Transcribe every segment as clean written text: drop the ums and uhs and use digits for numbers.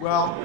Well,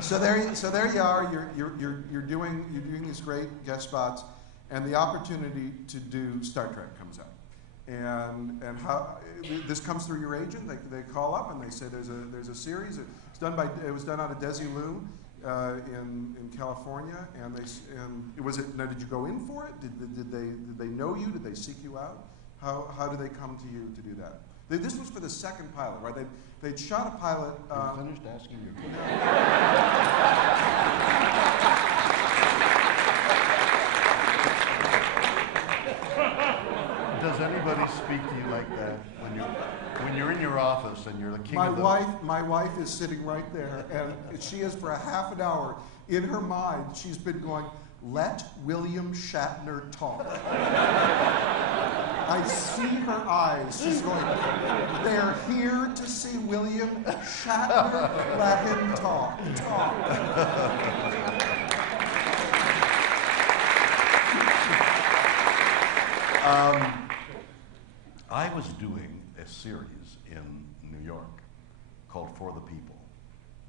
so there you are. You're doing these great guest spots, and the opportunity to do Star Trek comes up. And how this comes through your agent? They call up and they say there's a series. It was done out of Desilu in California, and did you go in for it? Did they know you? Did they seek you out? How did they come to you to do that? This was for the second pilot, right? They'd shot a pilot. You finished asking your question? Does anybody speak to you like that when you're in your office and you're the king of the... My wife is sitting right there, and she is for a half an hour. In her mind, she's been going, "Let William Shatner talk." I see her eyes. She's going, "They're here to see William Shatner. Let him talk. I was doing a series in New York called For the People,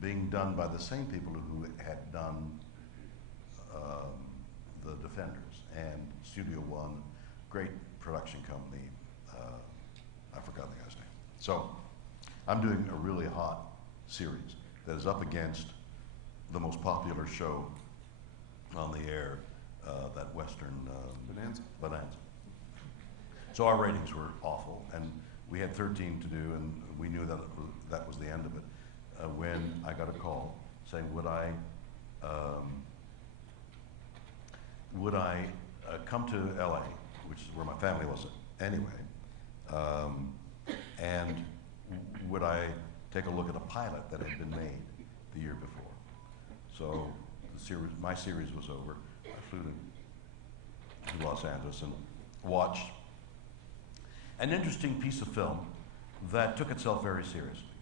being done by the same people who had done The Defenders and Studio One, great production company. I forgot the guy's name. So I'm doing a really hot series that is up against the most popular show on the air, that Western Bonanza. So our ratings were awful, and we had 13 to do, and we knew that was the end of it. When I got a call saying, would I come to LA, which is where my family was anyway, and would I take a look at a pilot that had been made the year before? So my series was over. I flew to Los Angeles and watched an interesting piece of film that took itself very seriously.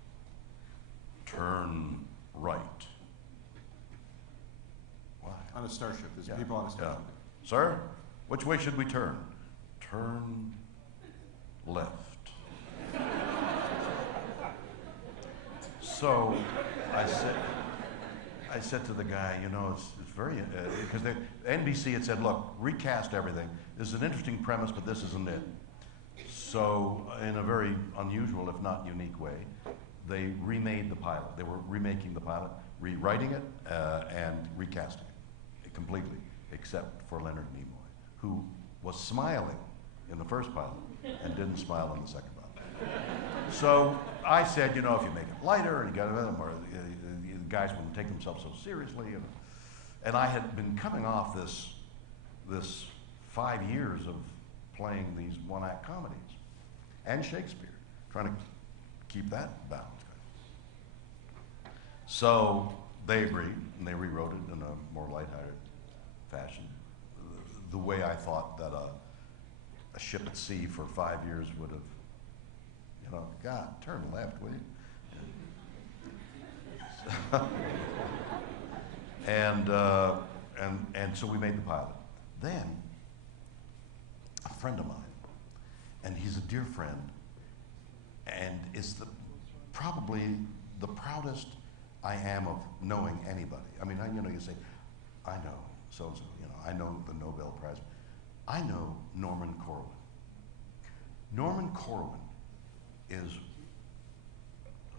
Turn right. Why? On a starship. There's people on a starship. Yeah. Sir, which way should we turn? Turn left. So I said to the guy, it's very, because NBC had said, look, recast everything. This is an interesting premise, but this isn't it. So in a very unusual, if not unique way, they remade the pilot. They were remaking the pilot, rewriting it, and recasting it completely, except for Leonard Nimoy, who was smiling in the first pilot and didn't smile in the second pilot. So I said, if you make it lighter and you got them, or the guys wouldn't take themselves so seriously, and I had been coming off this 5 years of playing these one-act comedies and Shakespeare, trying to keep that balance. So they agreed, and they rewrote it in a more lighthearted fashion, the way I thought that a ship at sea for 5 years would have, God, turn left, will you? And so we made the pilot. Then a friend of mine, and he's a dear friend, and is probably the proudest I am of knowing anybody. I mean, you say, I know so-and-so, I know the Nobel Prize. I know Norman Corwin. Norman Corwin is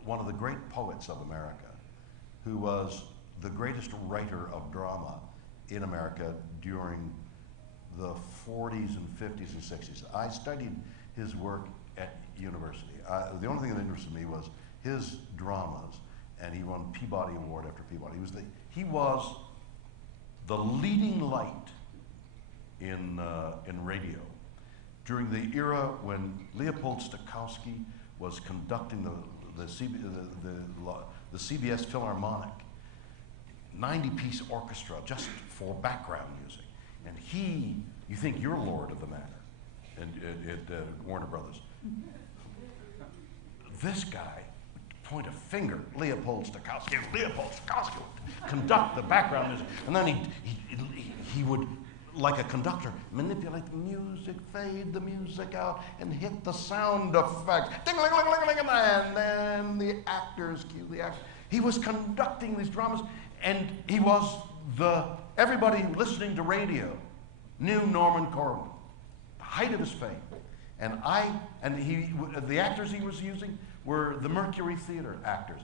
one of the great poets of America, who was the greatest writer of drama in America during the 40s and 50s and 60s. I studied his work at university. The only thing that interested me was his dramas, and he won Peabody Award after Peabody. He was the leading light in radio during the era when Leopold Stokowski was conducting the CBS Philharmonic 90-piece orchestra just for background music. And you think you're Lord of the Manor at Warner Brothers. This guy would point a finger, Leopold Stokowski would conduct the background music, and then he would like a conductor, manipulate the music, fade the music out, and hit the sound effect. Ding-a-ling-a-ling-a-ling-a-ling, and then the actors cue the actors. He was conducting these dramas, and he was everybody listening to radio knew Norman Corwin, the height of his fame. And the actors he was using were the Mercury Theater actors.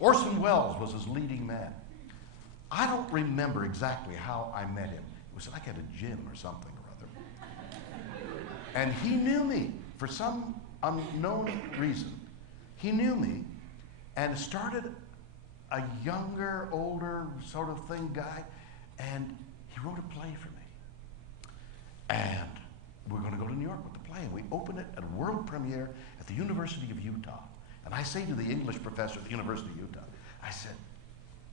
Orson Welles was his leading man. I don't remember exactly how I met him. It was like at a gym or something or other. And he knew me for some unknown reason. He knew me and started a younger, older sort of thing guy, and he wrote a play for me. And we're going to go to New York with the play, and we open it at a world premiere at the University of Utah. And I say to the English professor at the University of Utah, I said,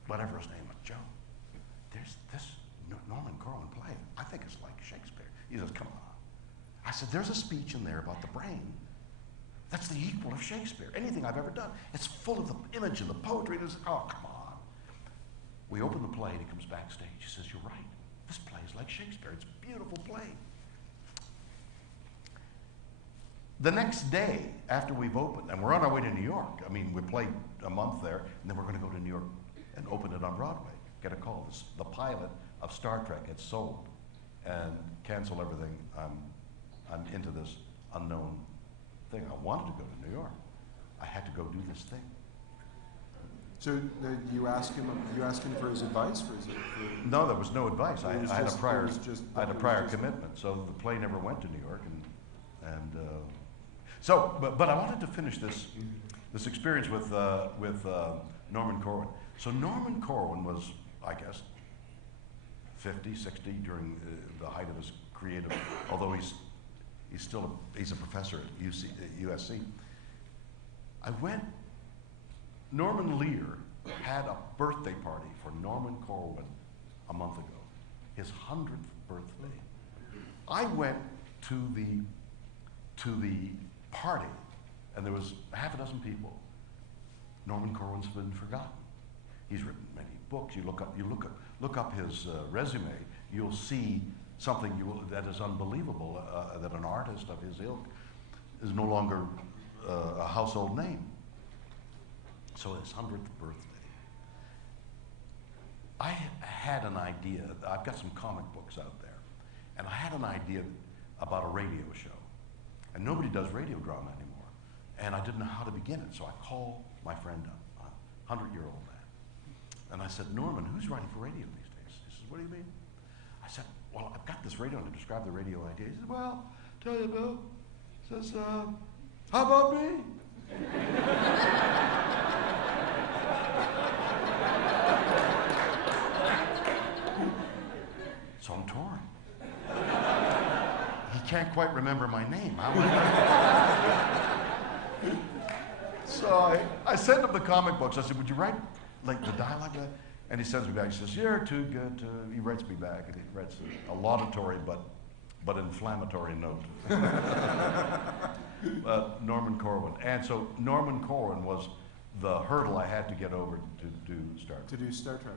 whatever his name was, Joe, there's this Norman Corwin play. I think it's like Shakespeare. He says, come on. I said, there's a speech in there about the brain. That's the equal of Shakespeare. Anything I've ever done. It's full of the image and the poetry. And oh, come on. We open the play and he comes backstage. He says, you're right. This play is like Shakespeare. It's a beautiful play. The next day, after we've opened, and we're on our way to New York. I mean, we played a month there, and then we're going to go to New York and open it on Broadway. Get a call. The pilot of Star Trek had sold, and cancel everything. I'm into this unknown thing. I wanted to go to New York. I had to go do this thing. So you ask him for his advice, or is it? No, there was no advice. I had a prior commitment, so the play never went to New York, but I wanted to finish this experience with Norman Corwin. So Norman Corwin was, I guess, 50, 60 during the height of his creative, although he's a professor at USC. Norman Lear had a birthday party for Norman Corwin a month ago, his 100th birthday. I went to the party, and there was half a dozen people. Norman Corwin's been forgotten. He's written many books. You look up his resume. You'll see something that is unbelievable. That an artist of his ilk is no longer a household name. So his 100th birthday. I had an idea. I've got some comic books out there, and I had an idea about a radio show. And nobody does radio drama anymore. And I didn't know how to begin it, so I called my friend, a 100-year-old man. And I said, Norman, who's writing for radio these days? He says, what do you mean? I said, well, I've got this radio, and to describe the radio idea. He said, well, tell you, Bill. He says, how about me? So I'm torn. He can't quite remember my name. So I sent him the comic books. I said, would you write like the dialogue? And he sends me back. He says, you're too good to... He writes me back. And he writes a laudatory but inflammatory note. Norman Corwin. And so Norman Corwin was the hurdle I had to get over to do Star Trek. To do Star Trek.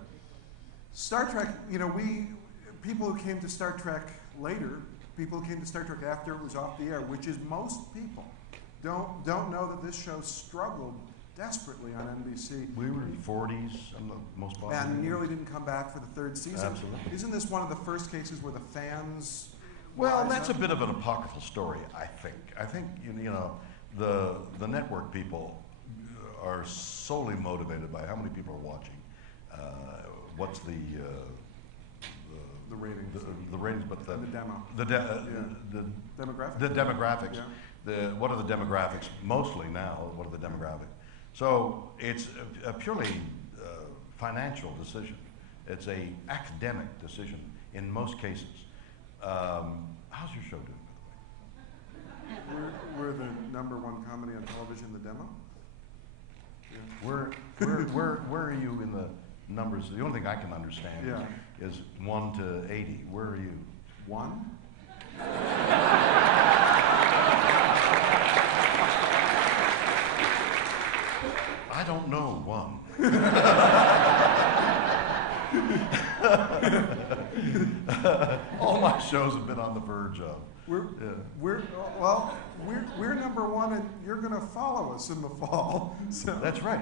Star Trek, people who came to Star Trek later, people who came to Star Trek after it was off the air, which is most people, don't know that this show struggled desperately on NBC. We were in 40s, I'm the most popular. And nearly didn't come back for the third season. Absolutely. Isn't this one of the first cases where the fans... Well, that's a bit of an apocryphal story, I think. I think, the network people are solely motivated by how many people are watching. What's the ratings. The ratings, but the demo. The demographics. The demographics. Yeah. What are the demographics? Mostly now, what are the demographics? So it's a purely financial decision. It's a academic decision in most cases. How's your show doing, by the way? We're the #1 comedy on television, The Demo. Yeah. Where are you in the numbers? The only thing I can understand is 1 to 80. Where are you? 1? I don't know 1. All my shows have been on the verge of. We're number one, and you're going to follow us in the fall. So. That's right.